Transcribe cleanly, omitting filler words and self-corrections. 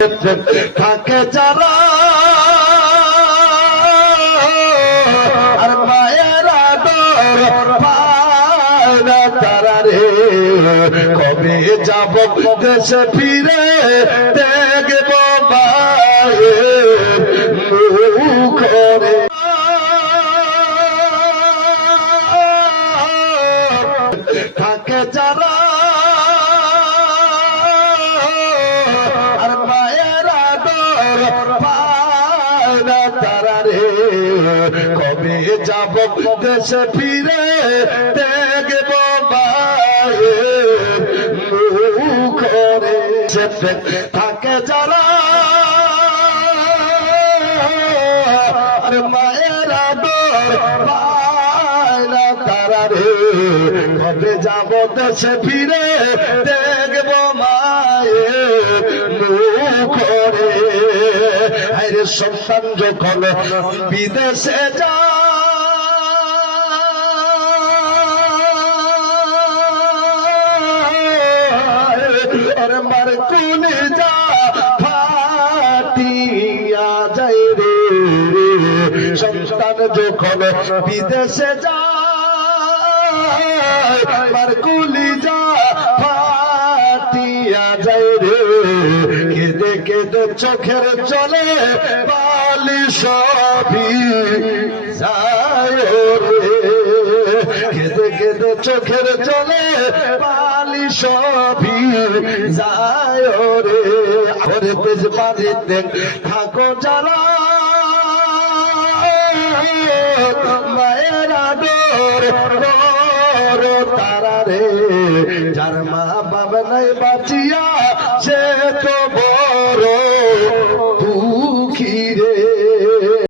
থাকে যারা আর মায়ের আদর পায় না তারা রে কবে যাব দেশে ফিরে দেখব মায়ের মুখ রে থাকে যারা আর মায়ের আদর পায় না তারা রে কবে যাব দেশে ফিরে দেখব মায়ের মুখ রে থাকে যারা আর মায়ের আদর পায় না তারা রে কবে যাব দেশে ফিরে দেখব মায়ের মুখ রে আরে সন্তান যখন বিদেশে যায় আরে মার কোলে যা ফাটিয়া যায় রে সন্তান যখন বিদেশে যায় মার কোলে যা ফাটিয়া যায় রে কেঁদে কেঁদে চোখের জলে বালি সবই যায় রে কেঁদে কেঁদে চোখের জলে বালি সবই যায় রে ওরে তেজ বাড়িতে থাকো যারা মায়ের আদর করো তারা রে যার মা বাবা নাই বাঁচিয়া সে তো